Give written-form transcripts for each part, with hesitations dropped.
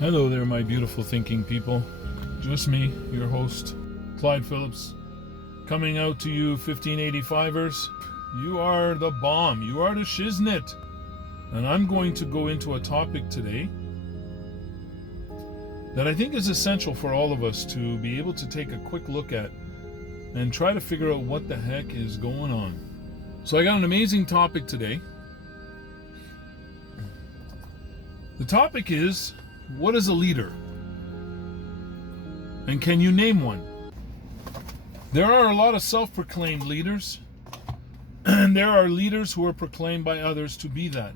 Hello there, my beautiful thinking people. Just me, your host, Clyde Phillips, coming out to you 1585ers. You are the bomb. You are the shiznit. And I'm going to go into a topic today that I think is essential for all of us to be able to take a quick look at and try to figure out what the heck is going on. So I got an amazing topic today. The topic is, what is a leader? And can you name one? There are a lot of self-proclaimed leaders, and there are leaders who are proclaimed by others to be that.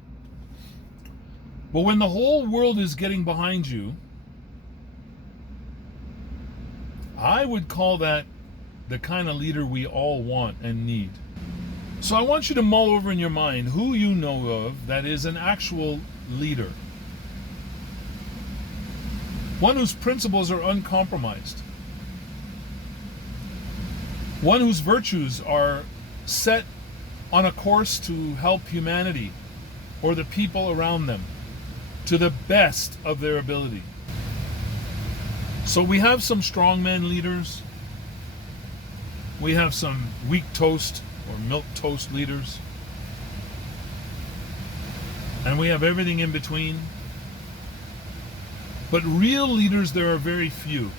But when the whole world is getting behind you, I would call that the kind of leader we all want and need. So I want you to mull over in your mind who you know of that is an actual leader. One whose principles are uncompromised. One whose virtues are set on a course to help humanity or the people around them to the best of their ability. So we have some strongman leaders. We have some weak toast or milk toast leaders. And we have everything in between. But real leaders, there are very few.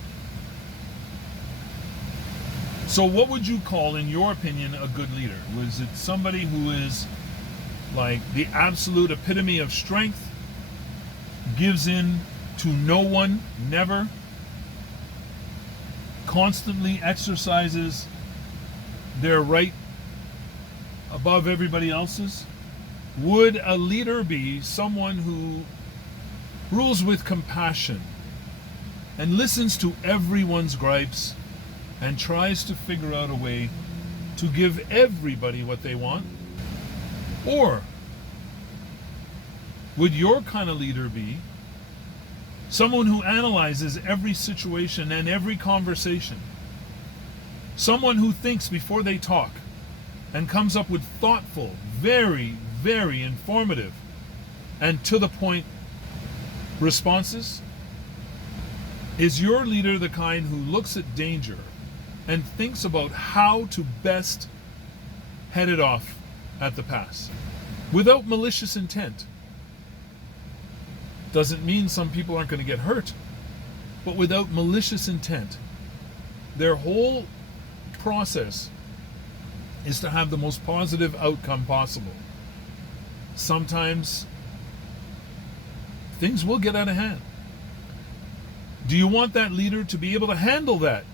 So what would you call, in your opinion, a good leader? Was it somebody who is like the absolute epitome of strength, gives in to no one, never, constantly exercises their right above everybody else's? Would a leader be someone who rules with compassion and listens to everyone's gripes and tries to figure out a way to give everybody what they want? Or would your kind of leader be someone who analyzes every situation and every conversation, someone who thinks before they talk and comes up with thoughtful, very, very informative and to the point responses? Is your leader the kind who looks at danger and thinks about how to best head it off at the pass without malicious intent? Doesn't mean some people aren't going to get hurt, but without malicious intent. Their whole process is to have the most positive outcome possible. Sometimes things will get out of hand. Do you want that leader to be able to handle that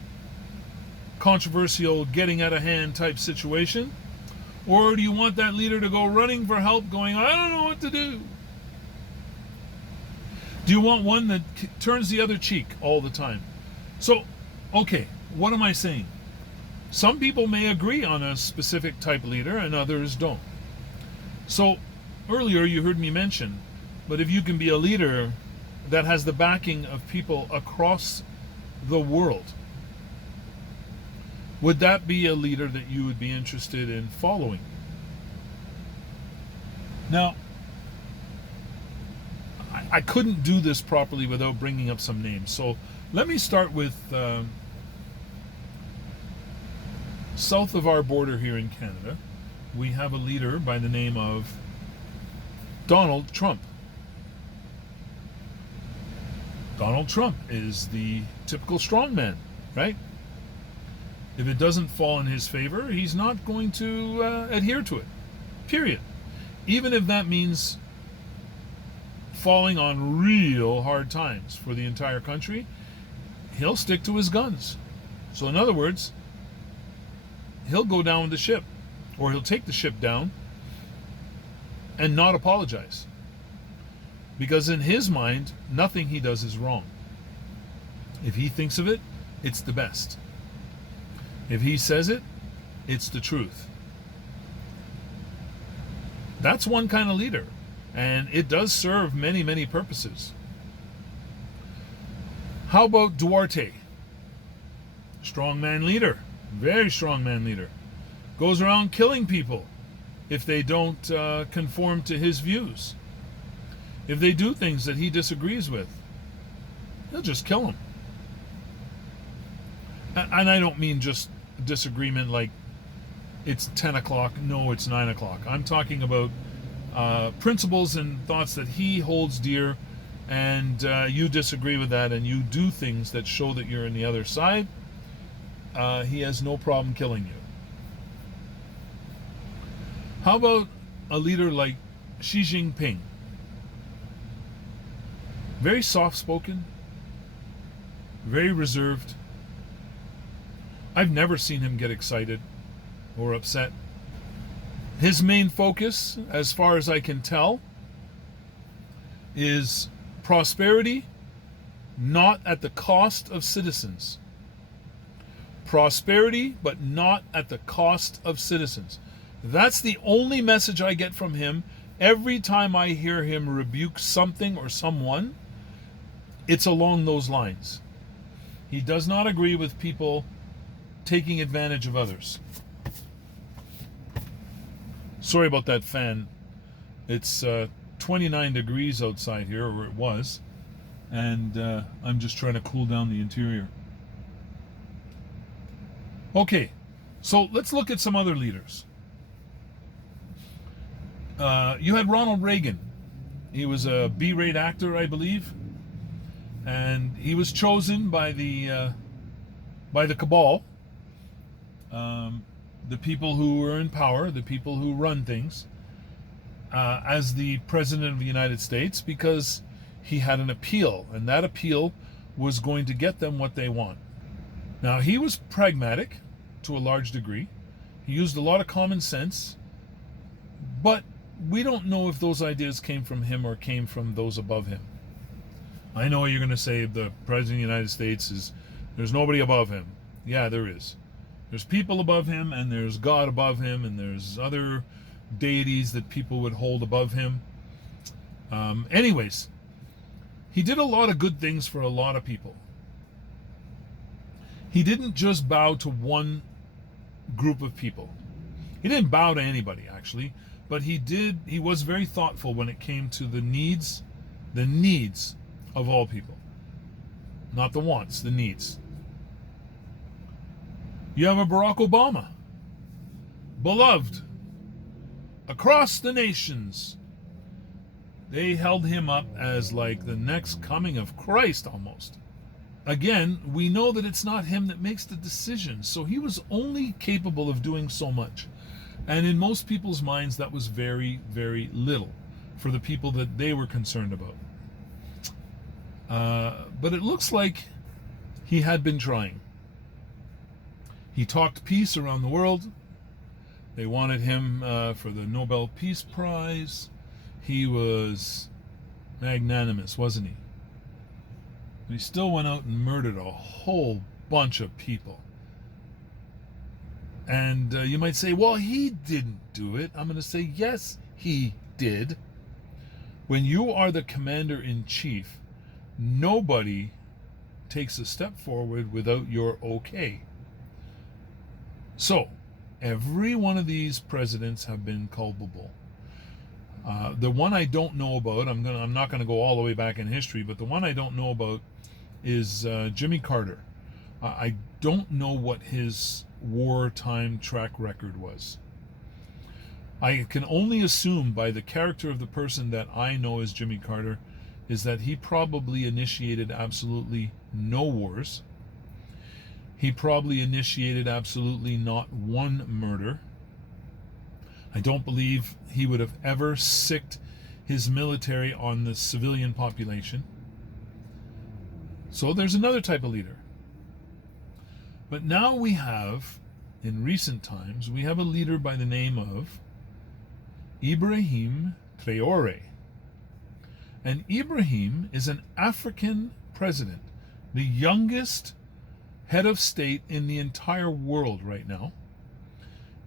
controversial, getting out of hand type situation? Or do you want that leader to go running for help going, I don't know what to do? Do you want one that turns the other cheek all the time? So, okay, what am I saying? Some people may agree on a specific type leader and others don't. So, earlier you heard me mention, but if you can be a leader that has the backing of people across the world, would that be a leader that you would be interested in following? Now, I couldn't do this properly without bringing up some names. So let me start with south of our border here in Canada. We have a leader by the name of Donald Trump. Donald Trump is the typical strongman, right? If it doesn't fall in his favor, he's not going to adhere to it, period. Even if that means falling on real hard times for the entire country, he'll stick to his guns. So in other words, he'll go down with the ship, or he'll take the ship down and not apologize. Because in his mind, nothing he does is wrong. If he thinks of it, it's the best. If he says it, it's the truth. That's one kind of leader, and it does serve many, many purposes. How about Duarte? Strongman leader, very strongman leader. Goes around killing people if they don't conform to his views. If they do things that he disagrees with, he'll just kill him. And I don't mean just disagreement like it's 10 o'clock, no, it's 9 o'clock. I'm talking about principles and thoughts that he holds dear, and you disagree with that, and you do things that show that you're on the other side. He has no problem killing you. How about a leader like Xi Jinping? Very soft-spoken, very reserved. I've never seen him get excited or upset. His main focus, as far as I can tell, is prosperity, not at the cost of citizens. Prosperity, but not at the cost of citizens. That's the only message I get from him. Every time I hear him rebuke something or someone, it's along those lines. He does not agree with people taking advantage of others. Sorry about that fan. It's 29 degrees outside here, or it was, and I'm just trying to cool down the interior. Okay, so let's look at some other leaders. You had Ronald Reagan. He was a B-rate actor, I believe, and he was chosen by the cabal, the people who are in power, the people who run things, as the president of the United States, because he had an appeal, and that appeal was going to get them what they want. Now, he was pragmatic to a large degree. He used a lot of common sense, but we don't know if those ideas came from him or came from those above him. I know you're going to say the president of the United States there's nobody above him. Yeah, there is. There's people above him, and there's God above him, and there's other deities that people would hold above him. Anyways, he did a lot of good things for a lot of people. He didn't just bow to one group of people. He didn't bow to anybody, actually, but he was very thoughtful when it came to the needs of all people. Not the wants, the needs. You have a Barack Obama, beloved across the nations. They held him up as like the next coming of Christ almost. Again, we know that it's not him that makes the decisions, so he was only capable of doing so much. And in most people's minds, that was very, very little for the people that they were concerned about. But it looks like he had been trying. He talked peace around the world. They wanted him for the Nobel Peace Prize. He was magnanimous, wasn't he? But he still went out and murdered a whole bunch of people. And you might say, well, he didn't do it. I'm going to say, yes, he did. When you are the commander-in-chief, nobody takes a step forward without your okay. So, every one of these presidents have been culpable. The one I don't know about, I'm not going to go all the way back in history, but the one I don't know about is Jimmy Carter. I don't know what his wartime track record was. I can only assume by the character of the person that I know as Jimmy Carter is that he probably initiated absolutely no wars. He probably initiated absolutely not one murder. I don't believe he would have ever sicked his military on the civilian population. So there's another type of leader. But now we have, in recent times, we have a leader by the name of Ibrahim Traoré. And Ibrahim is an African president, the youngest head of state in the entire world right now.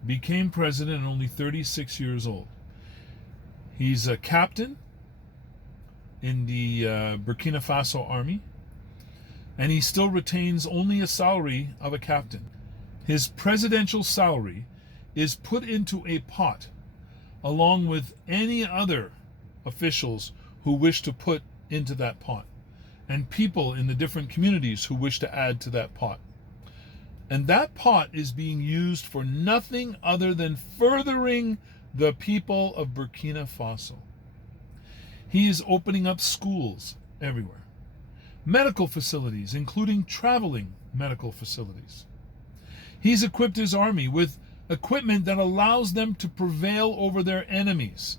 Became president at only 36 years old. He's a captain in the Burkina Faso army, and he still retains only a salary of a captain. His presidential salary is put into a pot along with any other officials who wish to put into that pot. and people in the different communities who wish to add to that pot. And that pot is being used for nothing other than furthering the people of Burkina Faso. He is opening up schools everywhere, medical facilities, including traveling medical facilities. He's equipped his army with equipment that allows them to prevail over their enemies.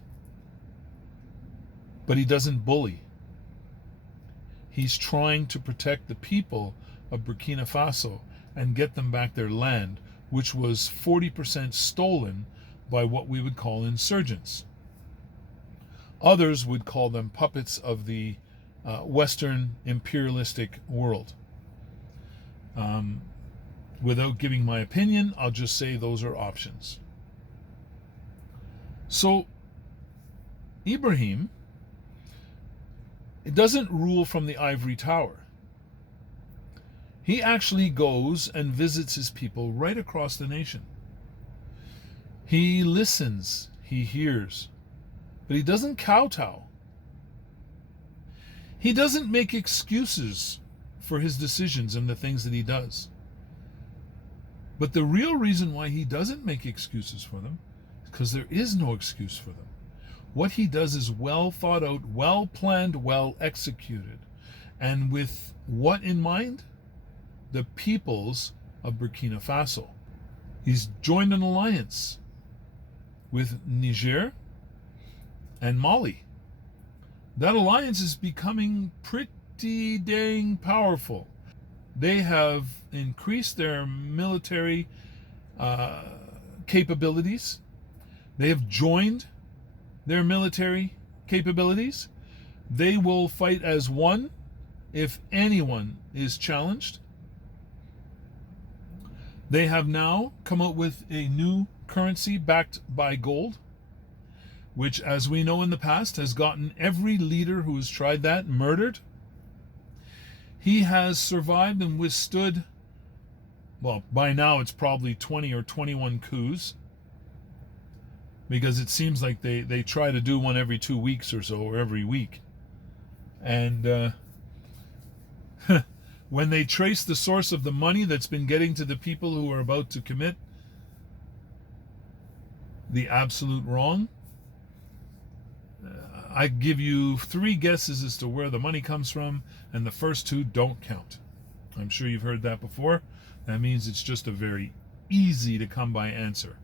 But he doesn't bully. He's trying to protect the people of Burkina Faso and get them back their land, which was 40% stolen by what we would call insurgents. Others would call them puppets of the Western imperialistic world. Without giving my opinion, I'll just say those are options. So, Ibrahim, it doesn't rule from the ivory tower. He actually goes and visits his people right across the nation. He listens, he hears, but he doesn't kowtow. He doesn't make excuses for his decisions and the things that he does. But the real reason why he doesn't make excuses for them is because there is no excuse for them. What he does is well thought out, well planned, well executed. And with what in mind? The peoples of Burkina Faso. He's joined an alliance with Niger and Mali. That alliance is becoming pretty dang powerful. They have increased their military capabilities. They have joined their military capabilities. They will fight as one if anyone is challenged. They have now come out with a new currency backed by gold, which, as we know in the past, has gotten every leader who has tried that murdered. He has survived and withstood, well, by now it's probably 20 or 21 coups, because it seems like they try to do one every 2 weeks or so, or every week. And when they trace the source of the money that's been getting to the people who are about to commit the absolute wrong, I give you 3 guesses as to where the money comes from, and the first 2 don't count. I'm sure you've heard that before. That means it's just a very easy to come by answer.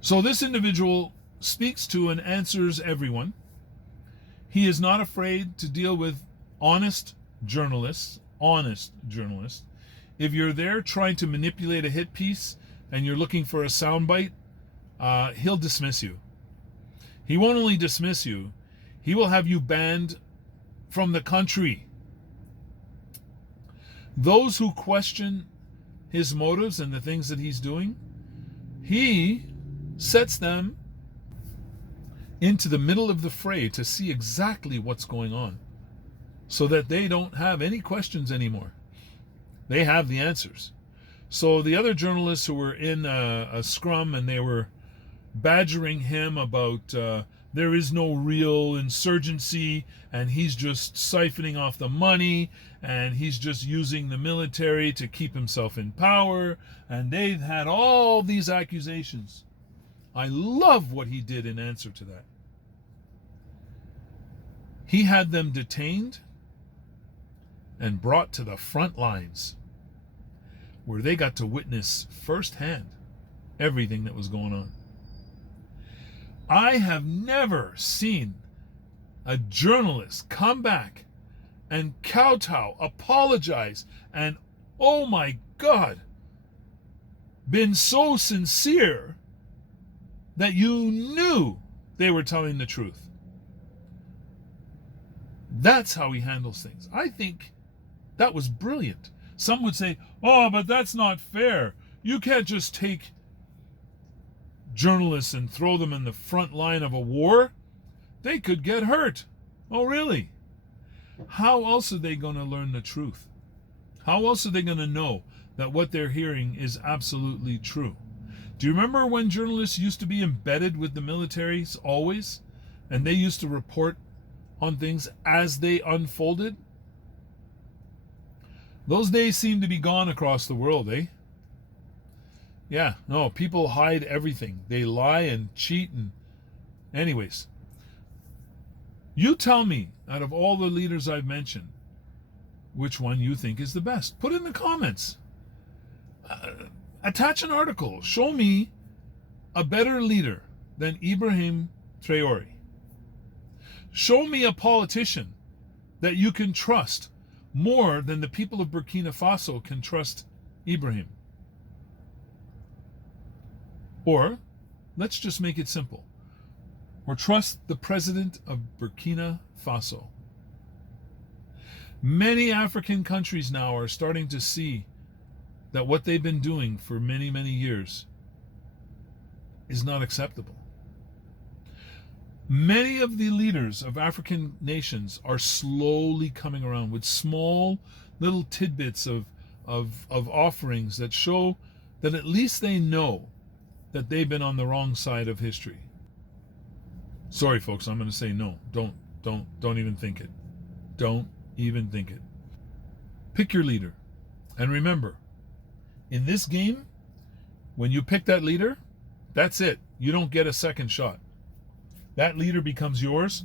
So this individual speaks to and answers everyone. He is not afraid to deal with honest journalists. If you're there trying to manipulate a hit piece and you're looking for a soundbite, he'll dismiss you. He won't only dismiss you, he will have you banned from the country. Those who question his motives and the things that he's doing, he sets them into the middle of the fray to see exactly what's going on, so that they don't have any questions anymore. They have the answers. So the other journalists who were in a scrum and they were badgering him about there is no real insurgency and he's just siphoning off the money and he's just using the military to keep himself in power, and they've had all these accusations. I love what he did in answer to that. He had them detained and brought to the front lines, where they got to witness firsthand everything that was going on. I have never seen a journalist come back and kowtow, apologize, and, oh my God, been so sincere that you knew they were telling the truth. That's how he handles things. I think that was brilliant. Some would say, oh, but that's not fair. You can't just take journalists and throw them in the front line of a war. They could get hurt. Oh, really? How else are they going to learn the truth? How else are they going to know that what they're hearing is absolutely true? Do you remember when journalists used to be embedded with the militaries always? And they used to report on things as they unfolded, those days seem to be gone across the world, eh? Yeah, no, people hide everything. They lie and cheat and... Anyways, you tell me, out of all the leaders I've mentioned, which one you think is the best. Put it in the comments. Attach an article. Show me a better leader than Ibrahim Traoré. Show me a politician that you can trust more than the people of Burkina Faso can trust Ibrahim. Or, let's just make it simple. Or trust the president of Burkina Faso. Many African countries now are starting to see that what they've been doing for many, many years is not acceptable. Many of the leaders of African nations are slowly coming around with small little tidbits of offerings that show that at least they know that they've been on the wrong side of history. Sorry, folks, I'm going to say no. Don't even think it. Don't even think it. Pick your leader. And remember, in this game, when you pick that leader, that's it. You don't get a second shot. That leader becomes yours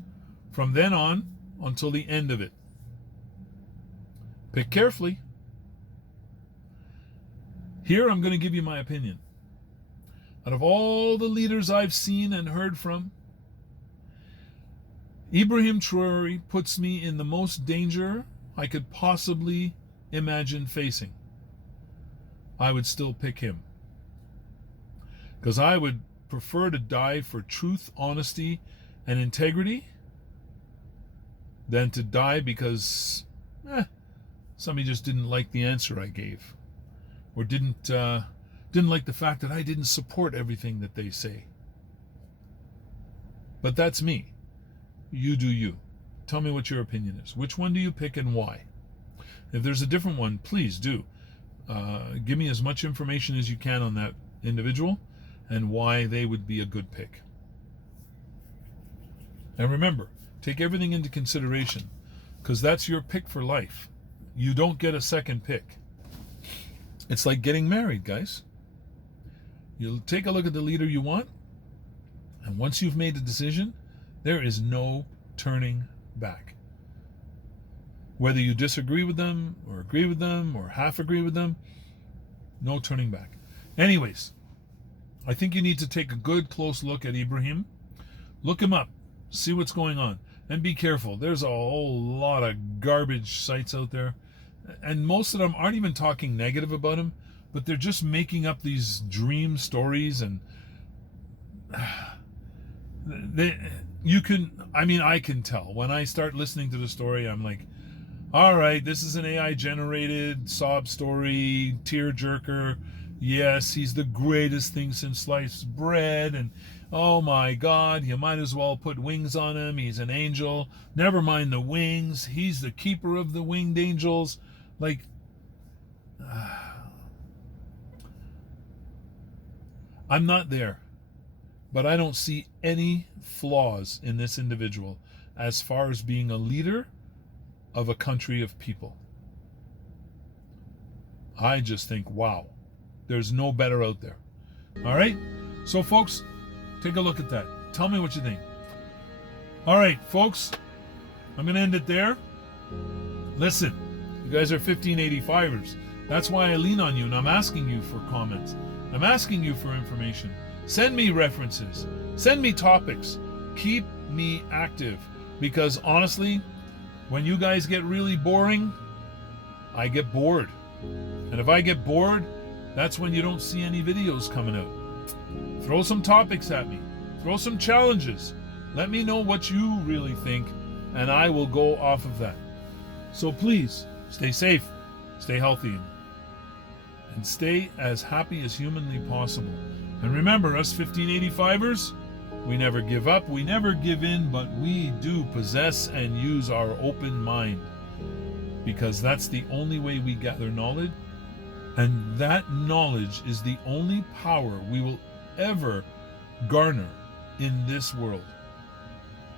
from then on until the end of it. Pick carefully. Here, I'm going to give you my opinion. Out of all the leaders I've seen and heard from, Ibrahim Traoré puts me in the most danger I could possibly imagine facing. I would still pick him. Because I would prefer to die for truth, honesty, and integrity than to die because somebody just didn't like the answer I gave, or didn't like the fact that I didn't support everything that they say. But that's me. You do you. Tell me what your opinion is. Which one do you pick and why? If there's a different one, please do. Give me as much information as you can on that individual and why they would be a good pick. And remember, take everything into consideration, because that's your pick for life. You don't get a second pick. It's like getting married, guys. You'll take a look at the leader you want, and once you've made a decision, there is no turning back. Whether you disagree with them, or agree with them, or half agree with them, no turning back. Anyways, I think you need to take a good close look at Ibrahim. Look him up. See what's going on. And be careful. There's a whole lot of garbage sites out there. And most of them aren't even talking negative about him, but they're just making up these dream stories. And I can tell. When I start listening to the story, I'm like, all right, this is an AI-generated sob story, tear-jerker. Yes, he's the greatest thing since sliced bread, and oh my God, you might as well put wings on him. He's an angel. Never mind the wings. He's the keeper of the winged angels. Like, I'm not there, but I don't see any flaws in this individual as far as being a leader of a country of people. I just think, wow. There's no better out there. All right? So, folks, take a look at that. Tell me what you think. All right, folks, I'm going to end it there. Listen, you guys are 1585ers. That's why I lean on you, and I'm asking you for comments. I'm asking you for information. Send me references. Send me topics. Keep me active. Because, honestly, when you guys get really boring, I get bored. And if I get bored, that's when you don't see any videos coming out. Throw some topics at me. Throw some challenges. Let me know what you really think, and I will go off of that. So please, stay safe, stay healthy, and stay as happy as humanly possible. And remember, us 1585ers, we never give up, we never give in, but we do possess and use our open mind. Because that's the only way we gather knowledge. And that knowledge is the only power we will ever garner in this world.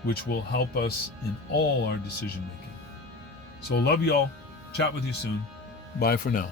which will help us in all our decision making. So love y'all. Chat with you soon. Bye for now.